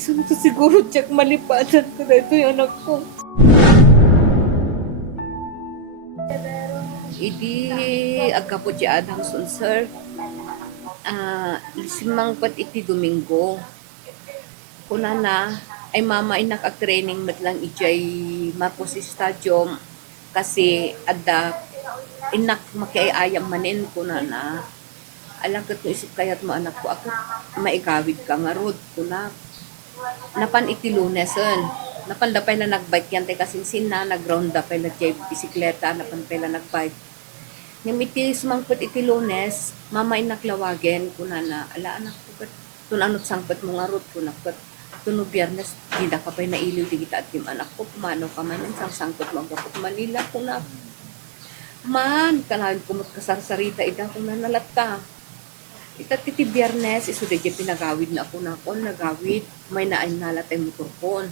Isun ko siguro tsak malipatan ko na ito yung anak ko. Idi agkapot si Adamson, sir. Lisimang pat iti Domingo. Kuna na, ay mama inak training matlang ijay maposi stadium kasi adda inak makiayayam manin kuna na. Alakat no isip kayat mo anak ko akat maigawid ka nga rod kuna. Napan iti Luneson. Napan da pala nagbike yan tay kasinsin na nag-round da pala jay bisikleta napan pala nagbike. Ngam iti sumangpot iti Lunes, mama inaklawagen kuna na ala anak ko kat tunanot sangpot mo nga rod kuna kat tuno Biyernes di da ka pay nailiw di kita at yung anak ko pumano ka man sang sangpot mo agapot Manila kuna man kanahan kumot kasarsarita ida kuna nalat ka. Itat iti Biyernes, iso de pinagawid na ako na kon, nagawid, may naay nalatay motor kon.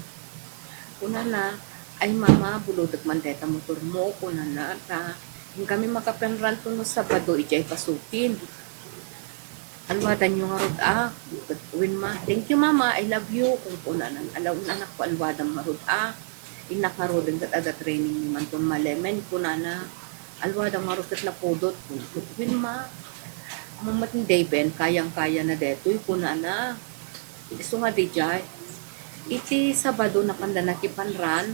Kuna na, ay mama, bulodot man deta motor mo, kuna na, ta. Yung kami makapenran to no Sabado, ijay pasukin. Alwadan nyo nga rod win ma, thank you mama, I love you. Kung kuna na, alaw na anak ko, alwadan marod inak nga rod, ang tada training ni Manton Malemen, kuna na, alwadan marod kat na pudot, win ma. Mamat ni Dayben, kayang-kaya na detoy, kuna na. Iso nga di jay. Iti Sabado na kanda nakipanran.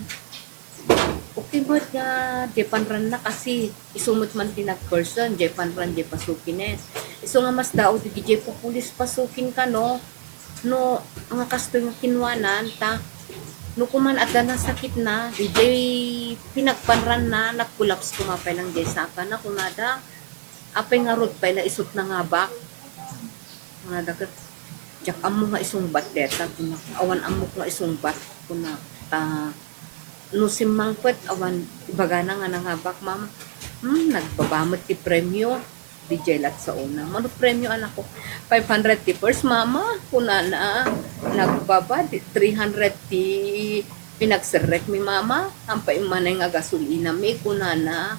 Okay ba nga, di panran na kasi isumot man tinag person, di panran, di pasukines. Iso nga mas daw, di jay pupulis pasukin ka no. No, nga kasto nga kinwanan, ta. No kuman at na sakit na, di jay pinagpanran na, nagkulaps kumapay ng jay saka na, kunada. Apay nga rod pala isot na nga ba? Mga dagat. Diyak amo nga isungbat deta. Awan amok nga isungbat. Kuna no simangpet awan ibaga na nga nangabak mama. Nagbabamot ti premyo. Di jelat sa una. Mano premyo anak ko? 500 ti first mama. Kuna na nagbaba 300 ti pinagserek mi mama. Ampay manay nga gasolina mi. Kuna na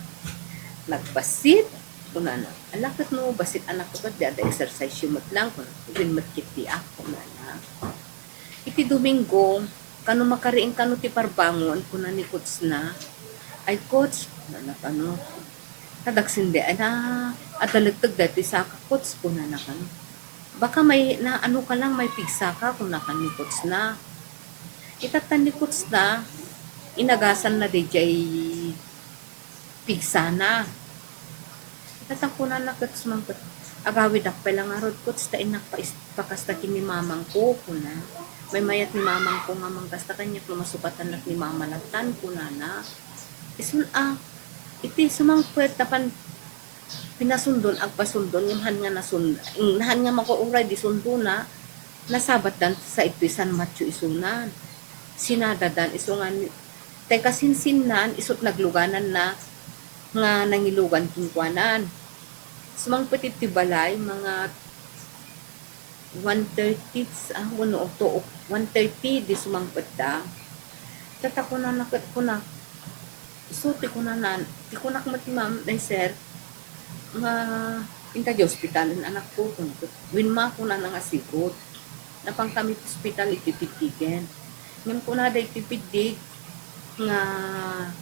nagbasit. Kuna na, alakot no, basit anak ko kat, dada exercise yung lang, kuna, win matkiti ako na na. Iti Domingo, kano makariing kano ti parbangon, kuna ni coach na, ay coach, na kano, tadagsindi, na, at talagtag dati sa coach, kuna na kano. Baka may, na ano ka lang, may pigsa ka, kuna ka ni coach na. Itatan ni coach na, inagasan na DJ pigsa na. Tatangkunan na kats mangkot. Agawid ak pala nga rod kots ta inak pakasta kini mamang ko kuna. May mayat ni mamang ko nga mangkasta kanya lumasupatan nak ni mama latan kuna na. Isun iti sumangpet tapan pinasundon ag pasundon ngam nga nasun nahan nga makuuray di sundo na nasabat dan sa itisan matyo isunan. Sinadadan isungan tay kasinsinan isut nagluganan na nga nangilugan kingkwanan. Sumang petit ti balay, mga 1:30, 1:30 di sumang peta. Tatako na nakat ko na. So, ti ko na mati ma'am, ay sir, nga, inta di hospital, anak ko, winma ko na nga sigot. Napang kami hospital, itipitigen. Ngayon ko na da itipidig, nga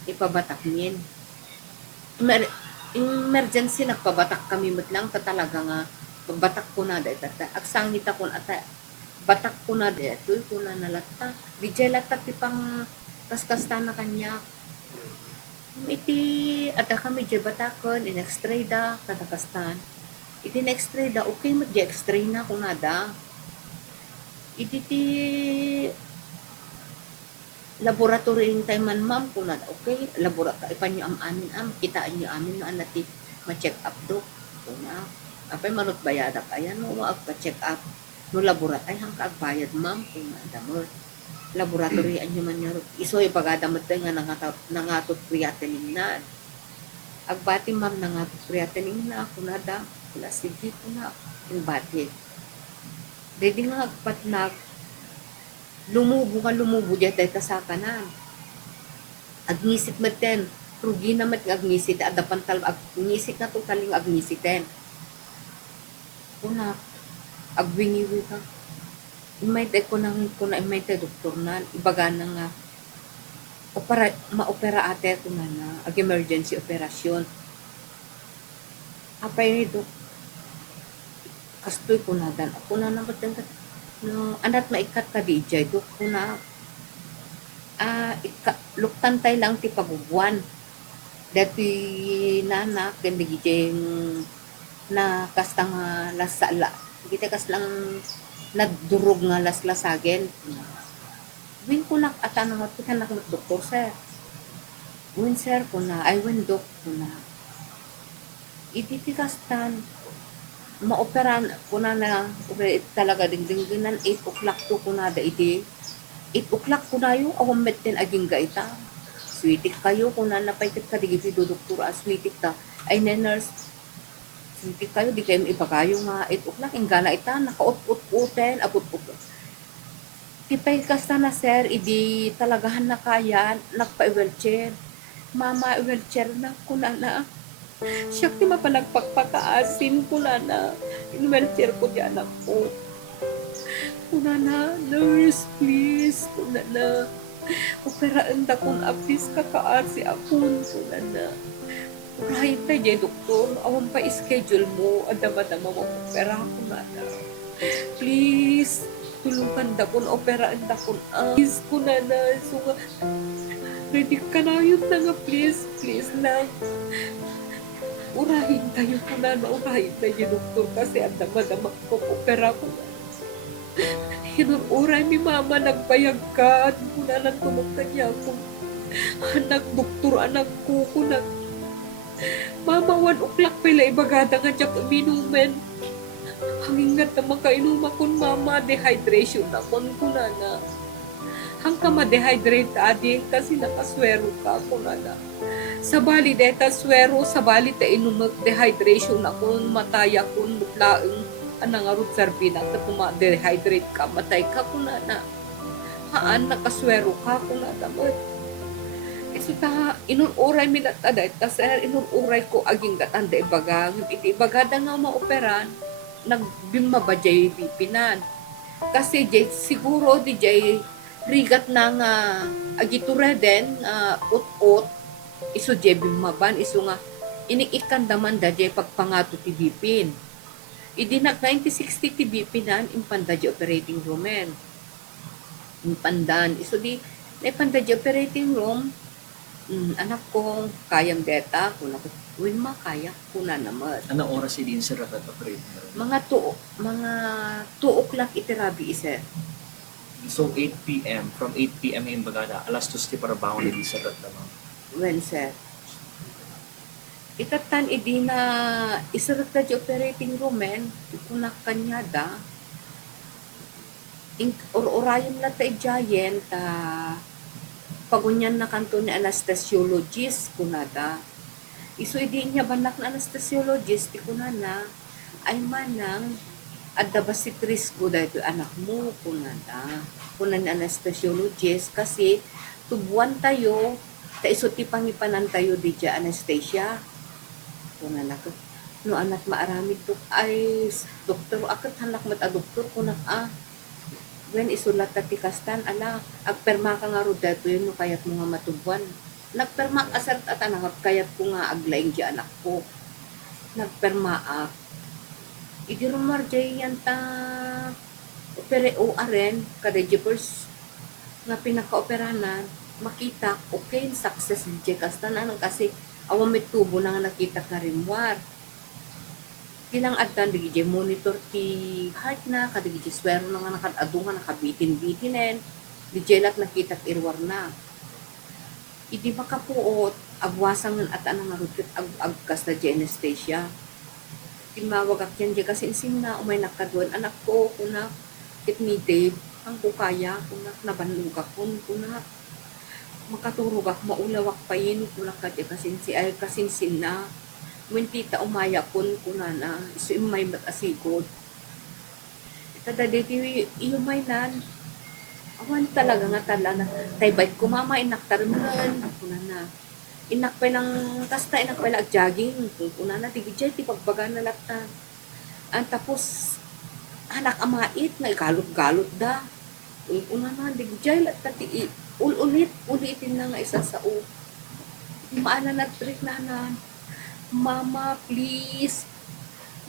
ipabatak niyan. Emergency nagpabatak kami lang ta talaga nga pagbatak ko na dahil agsangit ako at batak ko na dahil ko na nalata DJ lata tipang kaskasta na kanya iti at kami di batakon in x-ray da katakastan iti x-ray da okay mag di x-ray na kung nada iti laboratory yung time man ma'am kung na okay laboratory ipan nyo amin kitaan nyo amin na anati ma-check up do kung na apay marot bayad ayan no pa-check up no laboratory ay hangka agbayad ma'am kung na damot laboratory anyo man nyo iso yung pagadamat tayo nga nangatot creatinine na agbati ma'am nangatot creatinine na kung na da wala sige kung na yung bati dede nga agpatnag lumubo dyan tayo kasaka na. Agnisit maten. Rugi na mat agnisit. Adapantal agnisit na itong taling agnisitin. Una, agwingiwi ka. May tay ko nang ko na may tay doktor na ibaga na nga maopera ate ko na ag emergency operasyon. Apay dok kastoy ko na dan ako na naman no anat maikat ka di jay dok ko na luktantay lang ti pagubuan. Dati nana kendi gijeng na kastang lasala. Kita kas lang nagdurog nga laslasagen. Win ko nak atanang at kita nak doktor sir. Win sir ko na ay win dok ko na. Ititigastan maoperan ko na talaga dingdinginan 8 o'clock to ko na da iti 8 o'clock ko na yung awam metten aging gaita. Sweetik kayo kung na napaitit ka digiti do doktor sweetik ta ay na nurse sweetik kayo di kayo ipagayo nga 8 o'clock yung gana ita nakaut-ut-uten abut-ut tipay kasta na sir idi talagahan na kaya nagpa-wheelchair mama wheelchair na kuna na siya ti mapalagpagpakaasin kuna na in wheelchair ko di anak ko kuna na nurse please kuna na operaan da kung apis kakaasi akon kuna na kahit na jay doktor awan pa schedule mo adama-dama mo opera ko na please tulungan da kun operaan da kun please kuna na so nga ready ka na yun na nga please lang urahin tayo kuna na urahin tayo doktor kasi adama-dama ko opera ko na hinunuray ni mama nagbayag ka kuna lang tumagtag niya ako anak doktor anak ko kuna mama 1 o'clock pala ibagada nga dyak minumen hangingat na makainuma kun mama dehydration na kun kuna na hang ka ma-dehydrate adi kasi nakaswero ka kuna na sabali deta swero sabali ta inumag dehydration na kun mataya kun mutlaeng anang arut sarbina ta kuma dehydrate ka matay ka kuna na haan nakaswero ka kuna dapat so ta inunuray mi natada ta sir inunuray ko aging gatanda ibaga iti ibagada nga maoperan nagbimma ba jay pipinan kasi jay siguro di jay rigat na nga agitura den ut-ut iso jay bimaban iso nga iniikan daman da jay pagpangato ti bipin idi nag 9060 ti bipinan impanda jay operating roomen impandan iso di naipanda jay operating room anak ko kayang deta kung ako win makaya kuna naman Anong oras din sir at operate na? mga 2 o'clock itirabi isa So 8 p.m. From 8 p.m. yung bagada, alas 2 para baon din sir at naman. when sir itatan idi na isarat na di operating room kuna kanyada or-orayon na ta giant pagunyan na kanto ni anesthesiologist kunada iso idi niya banak na anesthesiologist kunana ay manang adda ba si Trisco dahito anak mo kunada kunan ni anesthesiologist kasi tubuan tayo ta iso ti pangipanan tayo di dya anesthesia kunana ko no anak maaramid to ay doktor akat hanak mat a doktor kunak when isulat ta tikastan ala agperma ka nga ro dato yun no kayat mo nga matubuan nagperma asart at anak kayat ko nga aglaing di anak ko nagperma idi rumar jay yan ta opere o aren kada jepers nga pinaka-operanan makita okay success di kastan anang kasi awam may tubo na nga nakita ka rimwar kilang adtan di monitor ti heart na kadigi swero na nga nakadado nga nakabitin-bitinen di jelat nakita irwar na idi makapuot agwasang at anang arudit agkas na di anesthesia timawag ak yan di kasi insin na umay nakadwan anak ko kuna it ni Dave ang kukaya kuna nabanlug akon kuna makaturog ak maulawak pa yun kuna ka di kasinsi ay kasinsin na when tita umaya kun kuna na iso imay matasigod itada dito iumay nan awan talaga nga tala na taybay ko mama inaktarman kuna na inakpay ng kasta inakpay lang jogging kuna na tigidjay ti pagbaga na latan tapos anak amait na galot-galot da. Una na, di jay at tati ulitin na nga isa sa o. Maana na trick na mama please,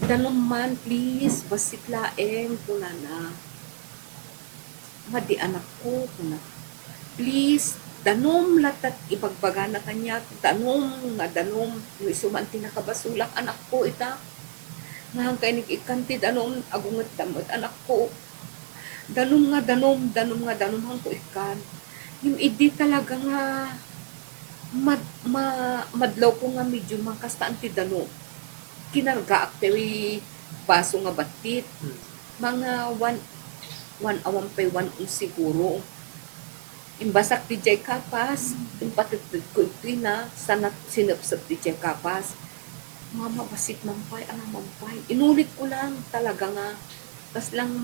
danom man please, basit laeng kuna na. Madi anak ko kuna. Please, danom latat ibagbaga na kanya, danom nga danom, yung isumanti na kabasulak anak ko ita. Nga kay ikanti danom agungat damot anak ko. Danom nga danom hang ko ikan. Yung idi talaga nga madlaw ko nga medyo makasta anti danom. Kinarga aktewi baso nga batit. Mga one awang pay one siguro. Imbasak di jay kapas, impatutod ko ito na, sana sinapsap di jay kapas. Mama, basit mampay, mampay. Inulit ko lang talaga nga. Tas lang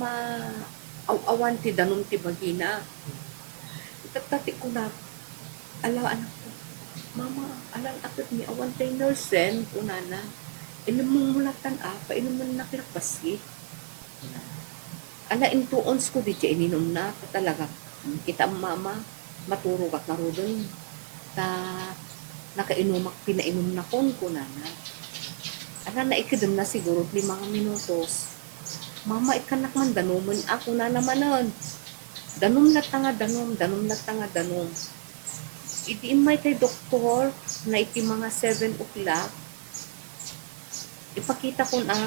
awan ti danom ti bagina. Itatati ko na, anak ko, mama, alang akit ni awan tay nursen, kunana. Inumong mulatan painom mo naklakbasi. Into ons ko di jay ininom na, talaga. Kita mama, maturog at narudon. Nakainumak, pinainom na kon kunana. Naikidam na siguro 5 minutos. Mama, ikanak man danuman ako na naman nun. Danom na tanga danom. Iti imay tay doktor na iti mga 7 o'clock. Ipakita ko na,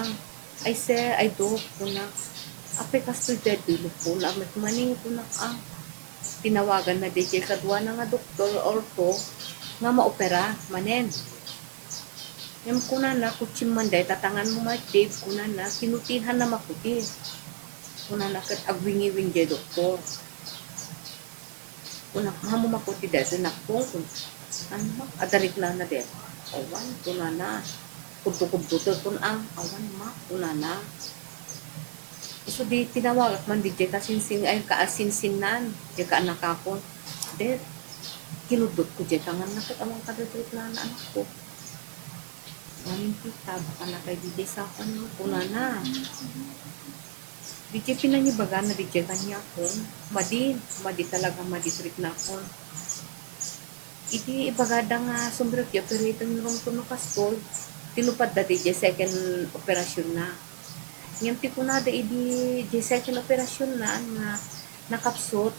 ay sir, ay dok ko na. Ape kasto dyan, dilo po na. Maning ko na tinawagan na DJ kadwa na nga doktor or to nga maopera, manen. Yung kuna na, kutsim manday, tatangan mo Dave, kuna na, kinutihan na makuti. Kuna na, kat agwingi-wing jay doktor. Kuna, mo makuti dahil, nakpong, adarik na na dahil. Awan, kuna na, kubto-kubto, kuna, awan ma, kuna na. So, di tinawag man, di jay kaasinsinan, jay ka anak ako. Dahil, kinudot ko jay, tangan na, kat amang kadadrik na anak ko. Maling kita, baka na kay DJ sa akin, kuna na. DJ pinanyibaga na DJ kanya ako. Madi talaga, trip na ako. Iti ibagada nga sombrero ki operator ng rong tuno kastol. Tinupad da DJ second operasyon na. Ngayon ti ko na da idi second operasyon na nga nakapsot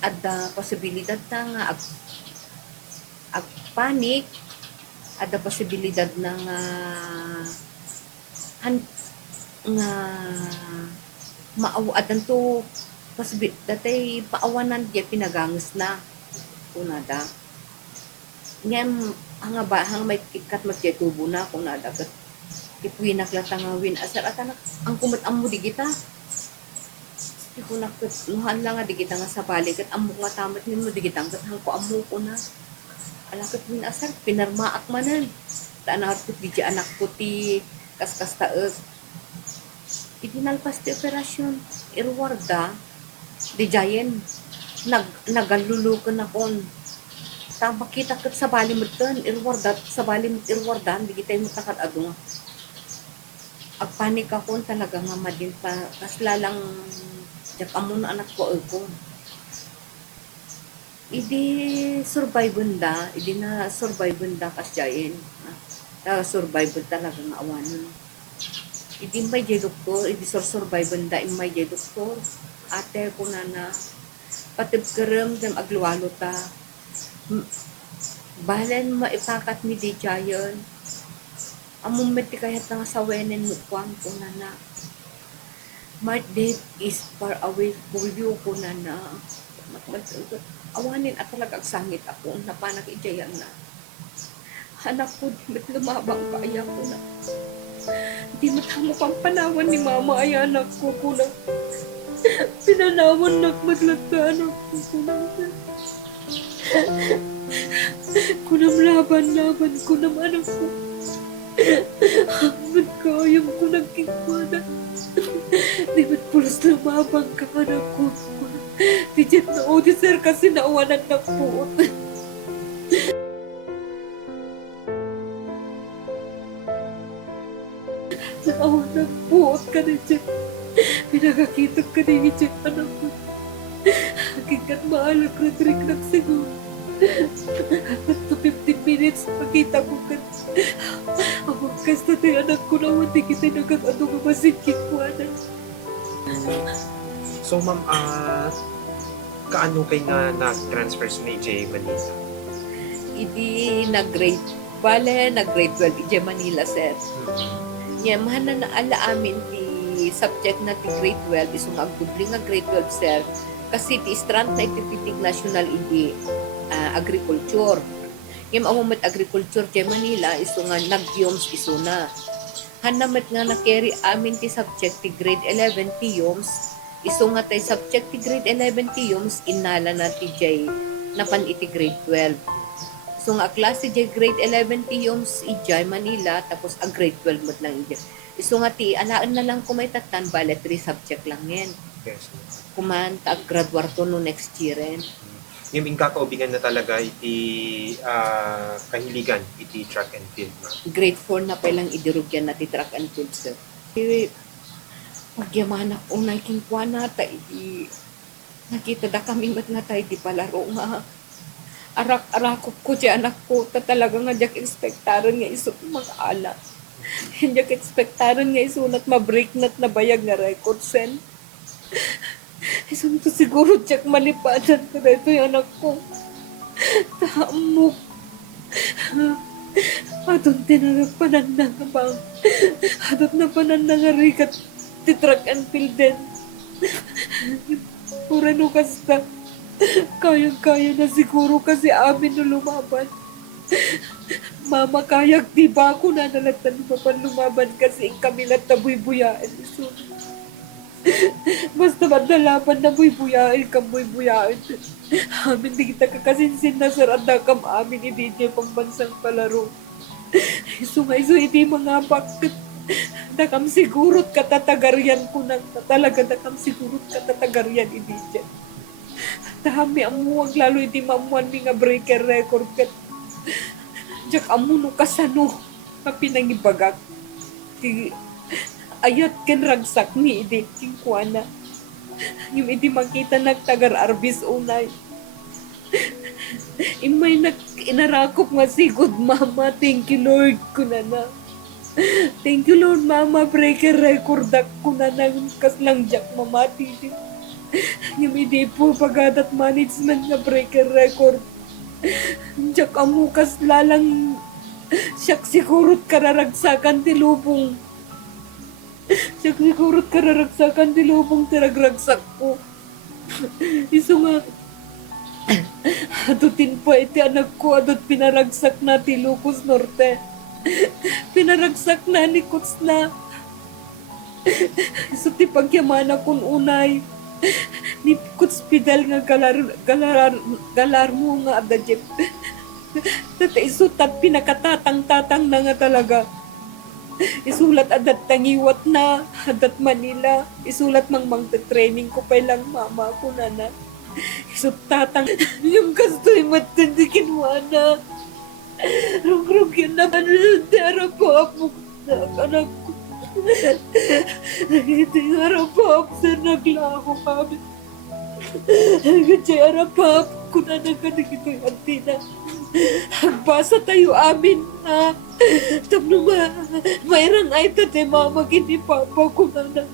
at posibilidad na nga ag panic ada posibilidad na nga maawadan to datay paawanan diya pinagangas na kunada ngem hang may ikat magtubo na kunada kat ipuinak latangawin asar atanak ang kumat ammo di kita ikunak nuhan lang nga di kita nga sa balik kat ammo nga tamat nimo di kita kat hang ko ammo ko na alakot min asar, pinarmaak manan. Taanawat ko di anak ko ti kaskas taeg. Itinalpas ti operasyon. Irwarda, di jayen. Nagalulukan akon. Tama kita kat sa bali mo tan. Irwarda, sa bali mo irwardan. Di kita yung matakad adong. Agpanik akon talaga nga madin pa. Kaslalang jak amon anak ko ako. Idi survive bunda, idi na survive bunda kasyain. Survive talaga nga awanon. Idi may jay doktor, idi survive bunda, may jay doktor. Ate ko na patib kerem dem agluwalo ta. Balan maipakat mi di jayon. Among meti kayat nga sawenen mo kwang ko na. My dad is far away for you ko na. Awanin at talaga sangit ako na panak ijayan na. Anak ko, di mat lumabang ka, ayak ko na. Di matamo pang panawan ni mama, ay anak ko, kunang pinanawan na madlat ka, anak ko, kunang laban, kunang anak ko. Ba't kayam ko nagkikwana? Di ba't pulos lumabang ka, anak ko, Tijet na auditor kasi nauwanan ng puot. Nauwanan ng puot ka na dyan. Pinakakita ka ni Ijay, anak ko. Hakikat maalag rin siguro. At to 50 minutes, makita ko ka. Ang kasta tayo anak ko na hindi kita nagkakato nga masikik ko, anak. So ma'am, kaano kayo nga nag-transfer sa AJ Manila? Idi nag-grade 12 Ijay Manila, sir. Nga, mahana na ala amin ti subject na ti grade 12, isang agdubli nga grade 12, sir. Kasi ti strand na itipitik national idi agriculture. Yung amumat agriculture Ijay Manila, iso nga nag-yoms iso na. Hanamat nga na-carry amin ti subject ti grade 11 ti yoms, iso nga tay subject ti grade 11 ti yoms, inala na ti Ijay napan iti grade 12. So nga klase Ijay grade 11 ti yoms Ijay Manila, tapos ang grade 12 mat lang Ijay. Iso nga ti alaan na lang kumaytatan, bale 3 subject lang yan. Yes. Kumanta graduar to no next year rin. Yung kakaubingan na talaga iti kahiligan, iti track and field, ma'am. Grade 4 na pa lang idirugyan na ti track and field, sir. Pagyaman ako na kinkwa na tayo, nakita da kami mat na tayo di palaro nga. Arak-arakop ko di anak ko, talaga nga diyak expectaran nga iso mag-ala. Diyak expectaran nga iso nat mabreak nat nabayag nga record sen. Iso nito siguro diyak malipadan ko na ito yung anak ko. Tamok. Adon tinagpanan na nga bang. Adon na panan na nga rikat ti track and field din. Pura no kasta. Kayang-kaya na siguro kasi amin no lumaban. Mama, kayag di ba ako na nalagtan pa pa lumaban kasi kami lang tabuy-buyaan. So, basta madalaman na buy-buyaan ka buy-buyaan. Amin di kita kakasinsin na saranda kam amin ni DJ pambansang palaro. So nga iso hindi mga bakit. Nakam sigurot katatagaryan ko nang talaga nakam sigurot katatagaryan ni DJ. Dami ang muwag lalo hindi mamuan mi nga breaker record kat. Diyak amuno kasano kapinangibagak. Di ayat ken ragsak ni idi kingkuana. Yung idi makita nagtagar arbis unay. Imay inarakop nga sigod mama, thank you Lord ko na na. Thank you Lord mama, breaker record ko na ng kaslang jak mamati. Yung hindi po pagadat management nga breaker record. Diyak amukas lalang siyak sigurot kararagsakan ti lubong. Siyak sigurot kararagsakan ti lubong tiragragsak ko. Iso nga adutin pa iti anak ko adut pinaragsak na ti Lucos Norte. Pinaragsak na ni Kuts na. Iso ti pagyamana kun unay. Ni Kuts Fidel nga galar mo nga ada jeep. Tata isutat pinakatatang-tatang na nga talaga. Isulat adat tangiwat na, adat Manila. Isulat mang training ko pa lang mama ko na na. Isutatang yung kastoy matindikin mo na. Rug-rug yun naman sa tera po ako na anak ko. Nagitiharap po sa naglako kami. Nagitiharap po na nagkadikito yung antina. Hagbasa tayo amin na. Tapno mayrang ay tate mama kini papa ko na na.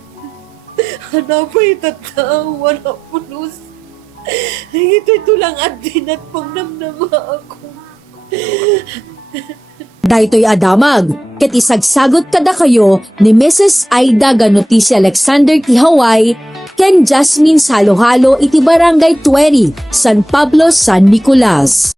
Hanapay tataw, wala punos. Ito lang antina at pangnamnama ako. Daytoy adamag, ket isagsagot kada kayo ni Mrs. Aida Ganuti si Alexander ti Hawaii, ken Jasmine Salohalo iti Barangay 20, San Pablo, San Nicolas.